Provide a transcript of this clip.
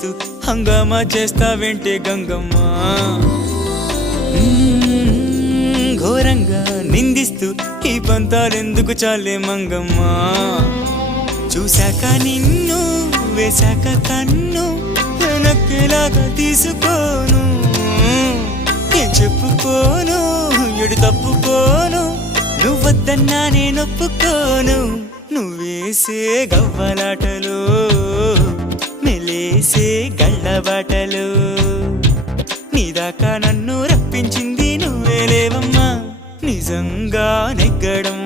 నిందిస్తూ హంగామా చేస్తావేంటే గంగమ్మ ఘోరంగా నిందిస్తూ ఈ పంతాలెందుకు చాలే మంగమ్మ చూశాక నిన్ను వేశాక కన్ను వెనక్కిలాగా తీసుకోను ఏం చెప్పుకోను ఎడు తప్పుకోను నువ్వొద్దన్నా నేనొప్పుకోను నువ్వేసే గవ్వలాటలు మెలేసే గళ్ళబాటలు నీదాకా నన్ను రప్పించింది నువ్వేలేవమ్మా నిజంగా నెగ్గడం